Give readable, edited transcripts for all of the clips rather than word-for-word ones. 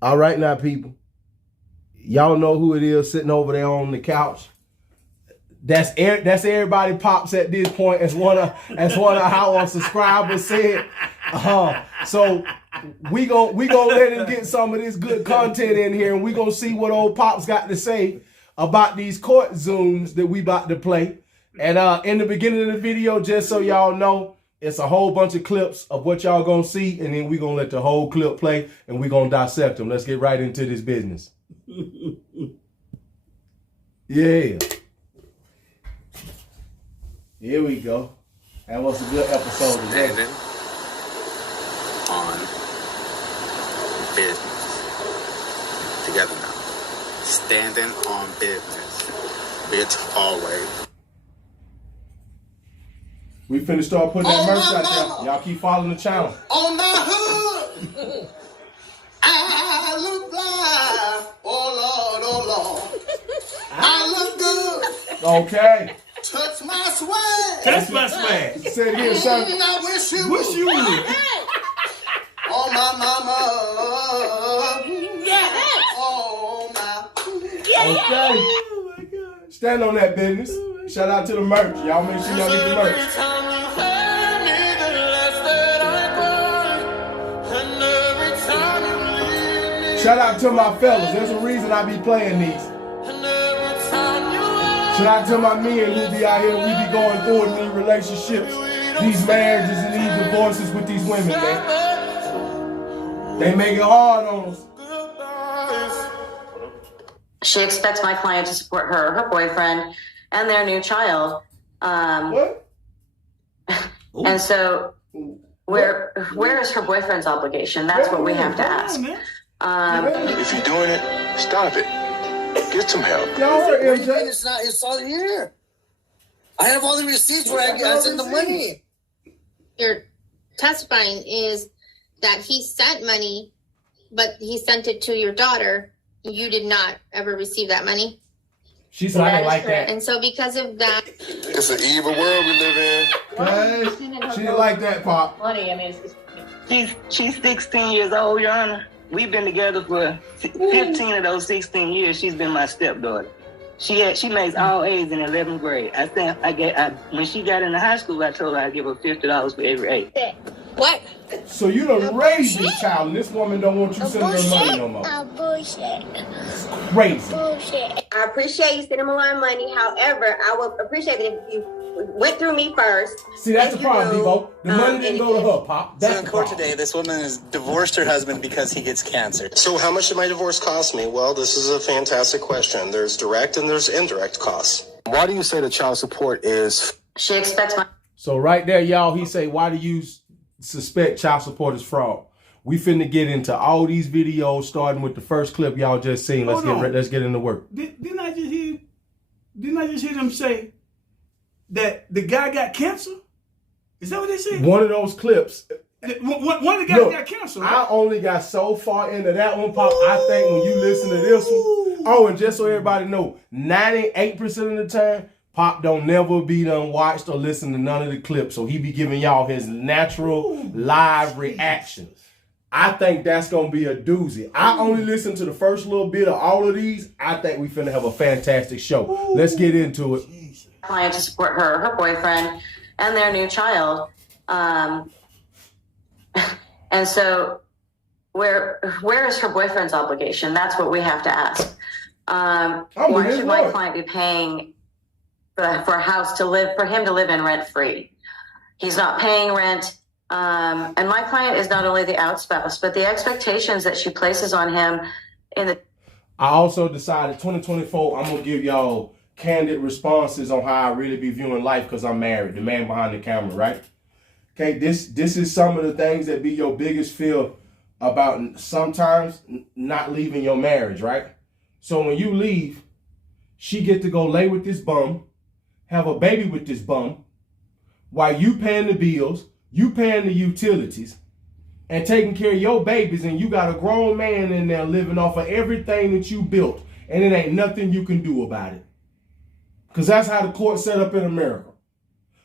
All right now, people. Y'all know who it is sitting over there on the couch. That's everybody pops at this point, as one of our subscribers said. So we gonna let him get some of this good content in here, and we gonna see what old Pops got to say about these court zooms that we about to play. And in the beginning of the video, just so y'all know, it's a whole bunch of clips of what y'all gonna see, and then we gonna let the whole clip play, and we gonna dissect them. Let's get right into this business. Yeah. Here we go. That was a good episode today. Standing on business. Together now. Standing on business. Bitch always. We finna start putting that merch out there. Y'all keep following the channel. On my hood, I look fly. Oh Lord, I look good. Okay. Touch my swag. That's my swag. Say it again, son. I wish you Wish you would. Oh my mama. Oh my. Okay. Oh my God. Stand on that business. Shout out to the merch. Y'all make sure y'all get the merch. Shout out to my fellas. There's a reason I be playing these. Shout out to my men who be out here, we be going through in these relationships, these marriages and these divorces with these women, man. They make it hard on us. She expects my client to support her boyfriend, and their new child. What? And so where is her boyfriend's obligation? That's what we have to ask. If you're doing it, stop it. Get some help. Y'all are MJ. It's all here. I have all the receipts where I sent the money. You're testifying is that he sent money, but he sent it to your daughter. You did not ever receive that money. She said I didn't like that. And so because of that, It's an evil world we live in. Hey, she didn't like that, Pop. Money, I mean, she's 16 years old, Your Honor. We've been together for 15 of those 16 years. She's been my stepdaughter. She makes all A's in 11th grade. When she got into high school, I told her I'd give her $50 for every A. what? So you done raised this child, and this woman don't want you sending her money no more. Bullshit. Crazy. Bullshit. I appreciate you sending me a lot of money. However, I would appreciate it if you went through me first. See, that's the problem, Debo. The money didn't go to her, Pop. That's So in the court problem. today, this woman has divorced her husband because he gets cancer. So how much did my divorce cost me? Well, this is a fantastic question. There's direct and there's indirect costs. Why do you say the child support is... She expects my... So right there, y'all, he say, why do you suspect child support is fraud? We finna get into all these videos, starting with the first clip y'all just seen. Let's get into work. Didn't I just hear them say that the guy got cancer? Is that what they said? One of those clips. One of the guys got cancer. Right? I only got so far into that one, Pop. I think when you listen to this one, oh, and just so everybody know, 98% of the time, Pop don't never be done watched or listened to none of the clips, so he be giving y'all his natural live reaction. I think that's going to be a doozy. I only listened to the first little bit of all of these. I think we finna have a fantastic show. Let's get into it. client to support her boyfriend, and their new child. And so where is her boyfriend's obligation? That's what we have to ask. Why should my client be paying for a house for him to live in rent-free? He's not paying rent. And my client is not only the out spouse, but the expectations that she places on him I also decided 2024, I'm going to give y'all candid responses on how I really be viewing life because I'm married, the man behind the camera, right? Okay, this is some of the things that be your biggest fear about sometimes not leaving your marriage, right? So when you leave, she get to go lay with this bum, have a baby with this bum, while you paying the bills, you paying the utilities, and taking care of your babies, and you got a grown man in there living off of everything that you built, and it ain't nothing you can do about it. Because that's how the court set up in America.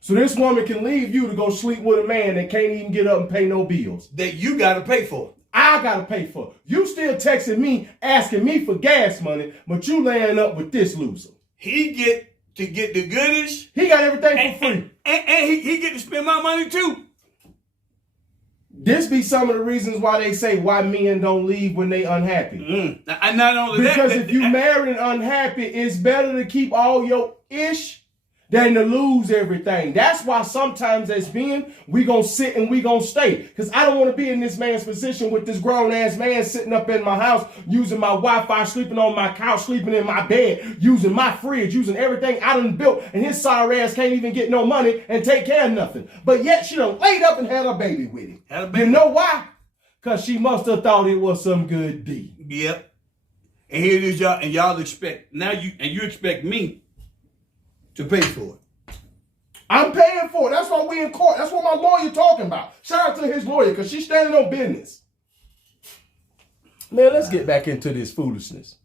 So this woman can leave you to go sleep with a man that can't even get up and pay no bills. That you got to pay for. I gotta pay for it. You still texting me, asking me for gas money, but you laying up with this loser. He get to get the goodies. He got everything for free. And he get to spend my money too. This be some of the reasons why they say why men don't leave when they unhappy. And not only because if you married and unhappy, it's better to keep all your ish than to lose everything. That's why sometimes as men, we gonna sit and we gonna stay. Because I don't want to be in this man's position with this grown-ass man sitting up in my house, using my Wi-Fi, sleeping on my couch, sleeping in my bed, using my fridge, using everything I done built, and his sorry ass can't even get no money and take care of nothing. But yet she done laid up and had a baby with him. You know why? Because she must have thought it was some good deed. Yep. And here it is, y'all, and y'all expect, you expect me to pay for it. I'm paying for it. That's why we in court. That's what my lawyer talking about. Shout out to his lawyer because she's standing on business. Man, let's get back into this foolishness.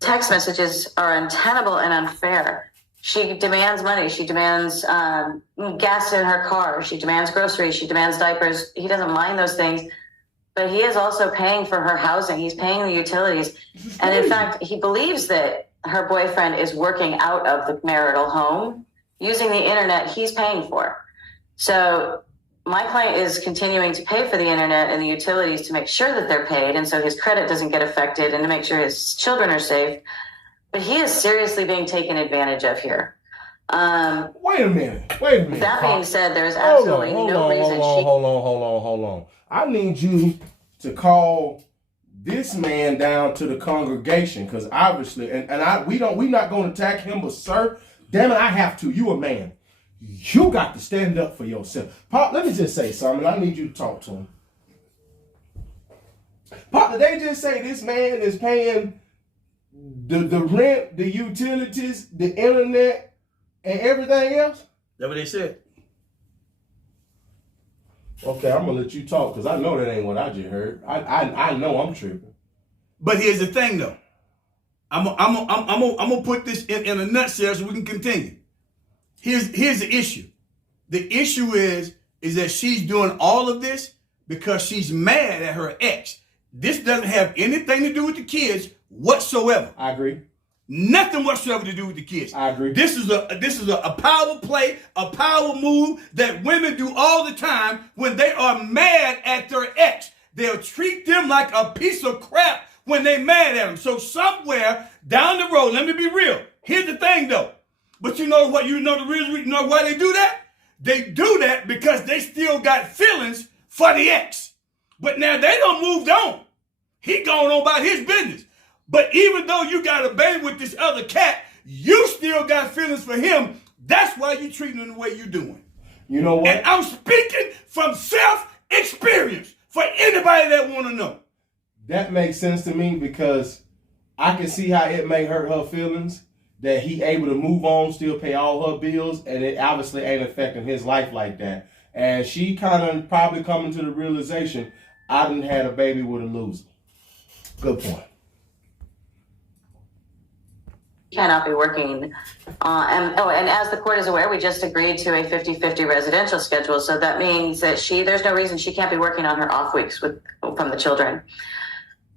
Text messages are untenable and unfair. She demands money. She demands gas in her car. She demands groceries. She demands diapers. He doesn't mind those things, but he is also paying for her housing. He's paying the utilities. And in fact, he believes that her boyfriend is working out of the marital home using the internet he's paying for. So my client is continuing to pay for the internet and the utilities to make sure that they're paid, and so his credit doesn't get affected, and to make sure his children are safe. But he is seriously being taken advantage of here. Wait a minute. That being said, there's absolutely no reason Hold on. I need you to call this man down to the congregation, because obviously, we're not going to attack him, but sir, damn it, I have to. You a man. You got to stand up for yourself. Pop, let me just say something. I need you to talk to him. Pop, did they just say this man is paying the rent, the utilities, the internet, and everything else? That's what they said. Okay, I'm gonna let you talk because I know that ain't what I just heard. I know I'm tripping. But here's the thing, though. I'm gonna put this in a nutshell so we can continue. Here's the issue. The issue is that she's doing all of this because she's mad at her ex. This doesn't have anything to do with the kids whatsoever. I agree. Nothing whatsoever to do with the kids. I agree. This is a power play, a power move that women do all the time when they are mad at their ex. They'll treat them like a piece of crap when they mad at them. So somewhere down the road, let me be real. Here's the thing though. But you know what? You know the reason, you know why they do that? They do that because they still got feelings for the ex. But now they done moved on. He going on about his business. But even though you got a baby with this other cat, you still got feelings for him. That's why you treating him the way you doing. You know what? And I'm speaking from self-experience for anybody that want to know. That makes sense to me because I can see how it may hurt her feelings that he able to move on, still pay all her bills, and it obviously ain't affecting his life like that. And she kind of probably coming to the realization, I done had a baby with a loser. Good point. Cannot be working. And as the court is aware, we just agreed to a 50-50 residential schedule. So that means that there's no reason she can't be working on her off weeks from the children.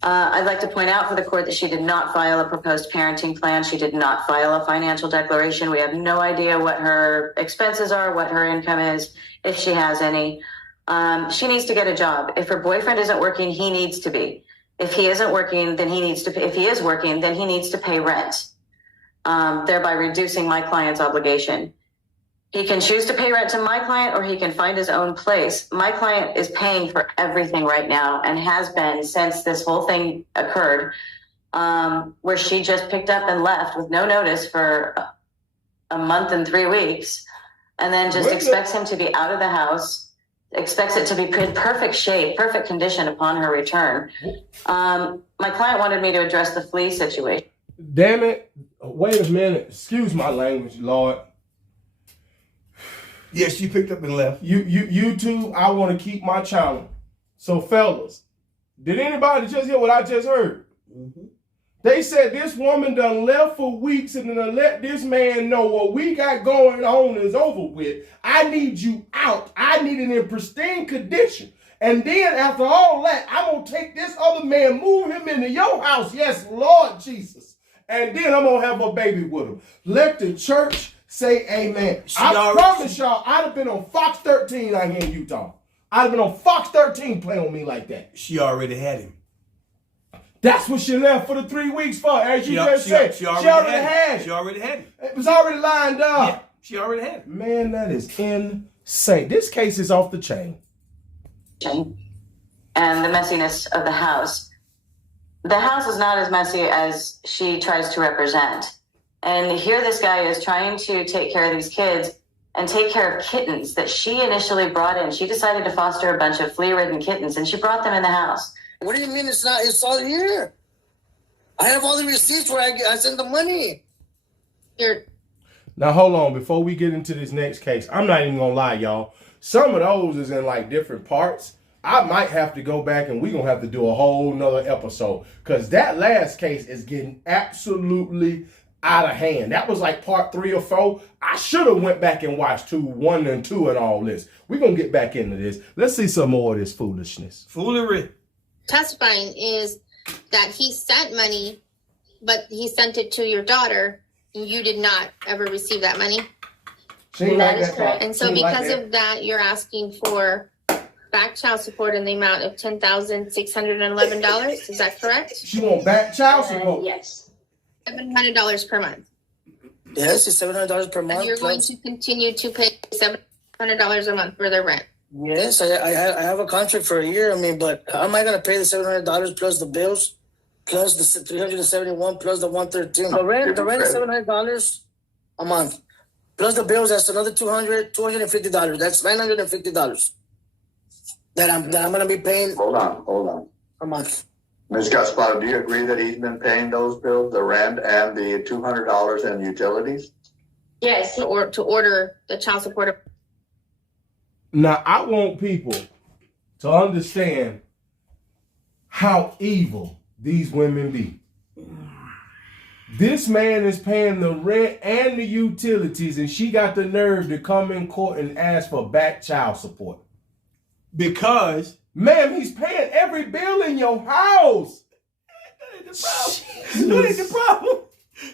I'd like to point out for the court that she did not file a proposed parenting plan. She did not file a financial declaration. We have no idea what her expenses are, what her income is, if she has any. She needs to get a job. If her boyfriend isn't working, he needs to be. If he isn't working, then he needs to pay. If he is working, then he needs to pay rent, thereby reducing my client's obligation. He can choose to pay rent to my client or he can find his own place. My client is paying for everything right now and has been since this whole thing occurred, where she just picked up and left with no notice for a month and 3 weeks, and then just expects him to be out of the house, expects it to be in perfect shape, perfect condition upon her return. My client wanted me to address the flea situation. Damn it. Wait a minute. Excuse my language, Lord. Yes, she picked up and left. You two, I want to keep my channel. So fellas, did anybody just hear what I just heard? Mm-hmm. They said this woman done left for weeks and then let this man know what we got going on is over with. I need you out. I need it in pristine condition. And then after all that, I'm going to take this other man, move him into your house. Yes, Lord Jesus. And then I'm going to have a baby with him. Let the church say amen. I promise y'all, I'd have been on Fox 13 out here in Utah. I'd have been on Fox 13 playing with me like that. She already had him. That's what she left for the 3 weeks for, as you just said. She already had it. She already had it. It was already lined up. Yeah, she already had it. Man, that is insane. This case is off the chain. And the messiness of the house. The house is not as messy as she tries to represent. And here this guy is trying to take care of these kids and take care of kittens that she initially brought in. She decided to foster a bunch of flea-ridden kittens, and she brought them in the house. What do you mean it's not? It's all here. I have all the receipts where I send the money. Now, hold on. Before we get into this next case, I'm not even going to lie, y'all. Some of those is in like different parts. I might have to go back and we're going to have to do a whole nother episode because that last case is getting absolutely out of hand. That was like part 3 or 4. I should have went back and watched 1 and 2 and all this. We're going to get back into this. Let's see some more of this foolishness. Foolery. Testifying is that he sent money, but he sent it to your daughter, and you did not ever receive that money. That is correct. And so because of that, you're asking for back child support in the amount of $10,611. Is that correct? She want back child support? Yes. $700 per month. Yes, it's $700 per month. And you're going to continue to pay $700 a month for their rent. Yes, I have a contract for a year. I mean, but how am I going to pay the $700 plus the bills, plus the $371, plus the $113? The rent is $700 a month, plus the bills. That's another $250. That's $950 that I'm going to be paying. Hold on. A month. Ms. Gaspar, do you agree that he's been paying those bills, the rent and the $200 and utilities? Yes, or to order the child support. Now, I want people to understand how evil these women be. This man is paying the rent and the utilities, and she got the nerve to come in court and ask for back child support. Because, ma'am, he's paying every bill in your house. That ain't the problem. That ain't the problem.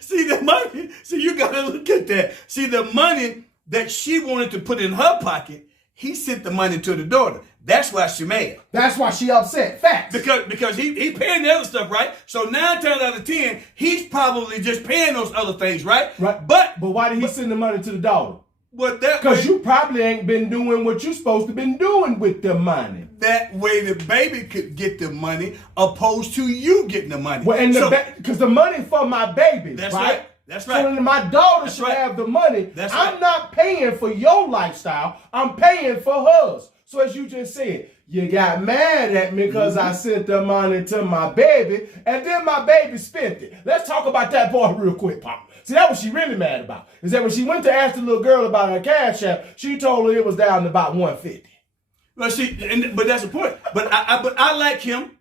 See, the money, you got to look at that. See, the money that she wanted to put in her pocket, he sent the money to the daughter. That's why she mad. That's why she upset. Facts. Because he paying the other stuff, right? So 9 times out of 10, he's probably just paying those other things, right? Right. But why did he send the money to the daughter? Because you probably ain't been doing what you're supposed to been doing with the money. That way the baby could get the money opposed to you getting the money. Well, and because the money for my baby. That's right. That's right. So then my daughter should have the money. I'm not paying for your lifestyle. I'm paying for hers. So as you just said, you got mad at me because I sent the money to my baby, and then my baby spent it. Let's talk about that part real quick, Pop. See, that's what she really mad about. Is that when she went to ask the little girl about her cash app, she told her it was down to about $150. Well, but that's the point. But I like him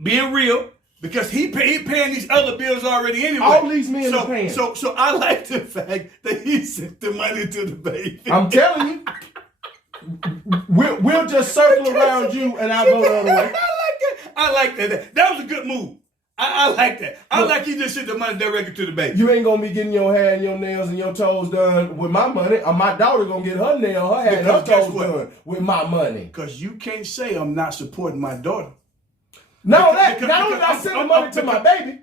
being real. Because he paying these other bills already anyway. All these men are paying. So I like the fact that he sent the money to the baby. I'm telling you. We'll just circle around you and I'll go the other way. I like that. That was a good move. I like that. I like he just sent the money directly to the baby. You ain't gonna be getting your hair and your nails and your toes done with my money. Or my daughter gonna get her nail, her hair, and her toes done with my money. Because you can't say I'm not supporting my daughter. Not only I send the money to my baby,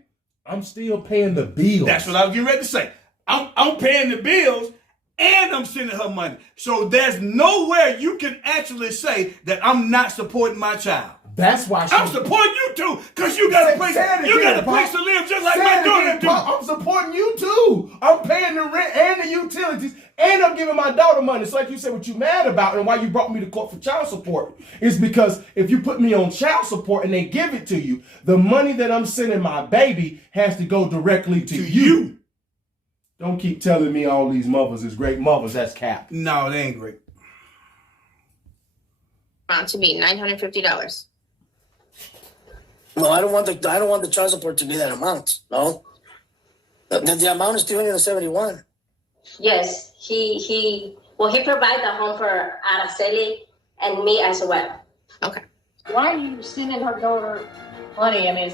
I'm still paying the bills. That's what I was getting ready to say. I'm paying the bills and I'm sending her money. So there's nowhere you can actually say that I'm not supporting my child. That's why I'm supporting you too, because you got a place. You got a place to live just like my daughter do. I'm supporting you too. I'm paying the rent and the utilities, and I'm giving my daughter money. So like you said, what you mad about and why you brought me to court for child support is because if you put me on child support and they give it to you, the money that I'm sending my baby has to go directly to you. Don't keep telling me all these mothers is great mothers. That's cap. No, they ain't great. Amount to be $950. No, I don't want the child support to be that amount. No, the amount is $371. Yes, he provided the home for Araceli and me as well. Okay. Why are you sending her daughter money? I mean,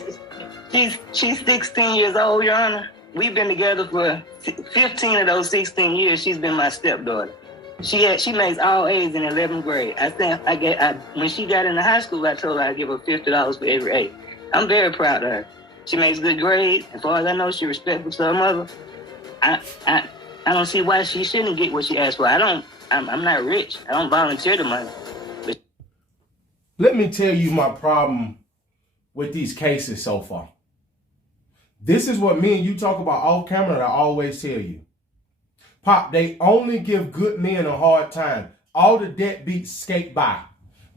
she's 16 years old, Your Honor. We've been together for 15 of those 16 years. She's been my stepdaughter. She makes all A's in 11th grade. When she got into high school, I told her I'd give her $50 for every A. I'm very proud of her. She makes good grades. As far as I know, she's respectful to her mother. I don't see why she shouldn't get what she asked for. I'm not rich. I don't volunteer the money. But let me tell you my problem with these cases so far. This is what me and you talk about off camera that I always tell you. Pop, they only give good men a hard time. All the deadbeats skate by.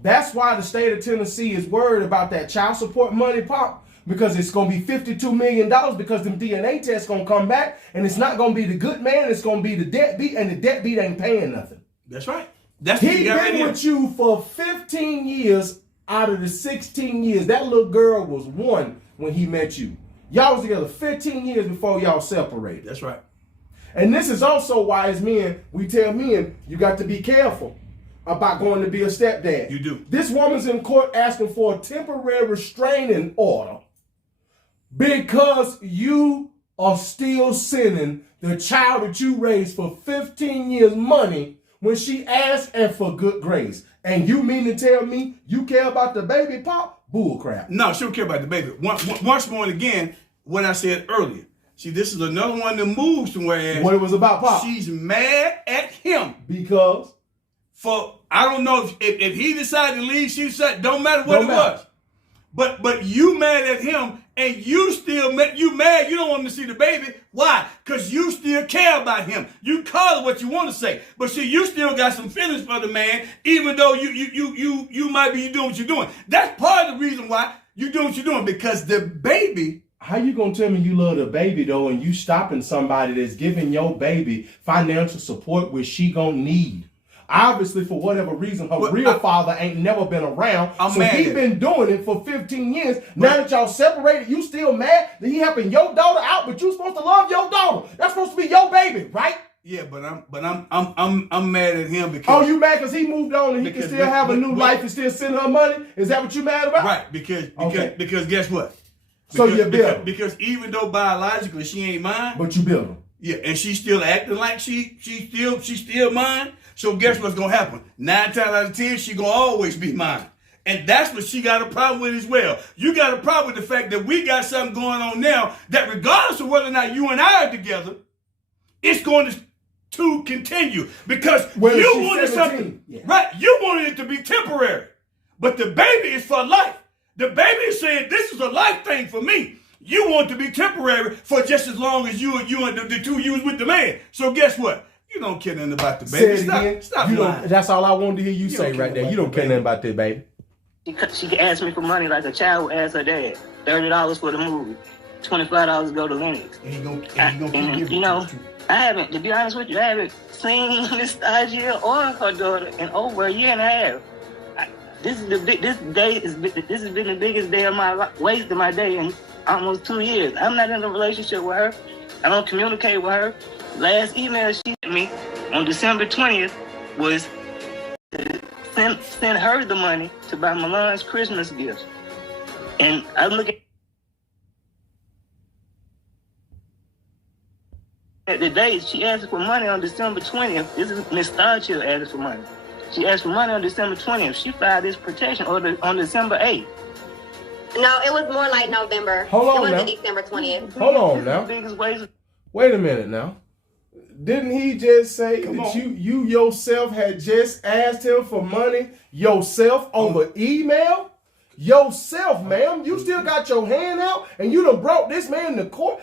That's why the state of Tennessee is worried about that child support money, Pop, because it's going to be $52 million because them DNA tests going to come back, and it's not going to be the good man, it's going to be the deadbeat, and the deadbeat ain't paying nothing. That's right. That's He been with you for 15 years out of the 16 years. That little girl was 1 when he met you. Y'all was together 15 years before y'all separated. That's right. And this is also why, as men, we tell men, you got to be careful about going to be a stepdad. You do. This woman's in court asking for a temporary restraining order because you are still sending the child that you raised for 15 years money when she asked and for good grades. And you mean to tell me you care about the baby, Pop? Bull crap. No, she don't care about the baby. Once more and again, what I said earlier. See, this is another one that moves to where what it was about, Pop. She's mad at him because I don't know if he decided to leave. She decided, don't matter what it was. But you mad at him, and you still mad. You don't want him to see the baby. Why? Because you still care about him. You call it what you want to say, but see, you still got some feelings for the man, even though you might be doing what you're doing. That's part of the reason why you doing what you're doing, because the baby. How you gonna tell me you love the baby though, and you stopping somebody that's giving your baby financial support which she gonna need? Obviously, for whatever reason, her real father ain't never been around. So he been doing it for 15 years. Now that y'all separated, you still mad that he helping your daughter out, but you supposed to love your daughter. That's supposed to be your baby, right? Yeah, but I'm mad at him because. Oh, you mad because he moved on and he can still have a new life and still send her money? Is that what you mad about? Right, because guess what? So you build because even though biologically she ain't mine, but you build her. Yeah, and she's still acting like she's still mine. So guess what's gonna happen? 9 times out of 10, she gonna always be mine. And that's what she got a problem with as well. You got a problem with the fact that we got something going on now that regardless of whether or not you and I are together, it's going to continue. Because you wanted something, right? You wanted it to be temporary. But the baby is for life. The baby is saying, this is a life thing for me. You want to be temporary for just as long as you and the 2 years with the man. So guess what? You don't care nothing about the baby. Stop lying. That's all I wanted to hear you say right there. You don't care nothing about that baby. She asked me for money like a child would ask her dad. $30 for the movie. $25 go to Lennox. I haven't, to be honest with you, I haven't seen Miss Tajia or her daughter in over a year and a half. This has been the biggest day of my life, waste of my day in almost 2 years. I'm not in a relationship with her. I don't communicate with her. Last email she sent me on December 20th was to send her the money to buy Milan's Christmas gifts. And I look at the date. She asked for money on December 20th. This is Miss Starchill asked for money. She asked for money on December 20th. She filed this protection order on December 8th. No, it was more like November. Hold on it now. wasn't December 20th. Hold on now. Wait a minute now. Didn't he just say that you yourself had just asked him for money yourself over email? Yourself, ma'am. You still got your hand out and you done brought this man to court.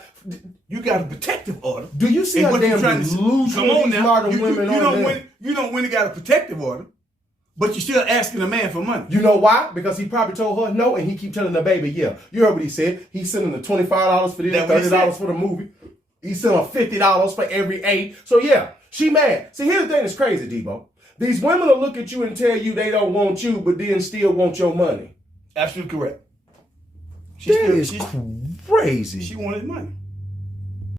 You got a protective order. Do you see how damn delusional these modern women are? You don't win. He got a protective order, but you're still asking a man for money. You know why? Because he probably told her no, and he keep telling the baby, yeah. You heard what he said. He's sending the $25 for this, $30 for the movie. He sent her $50 for every A. So yeah, she mad. See, here's the thing that's crazy, Debo. These women will look at you and tell you they don't want you, but then still want your money. Absolutely correct. She's crazy. She wanted money.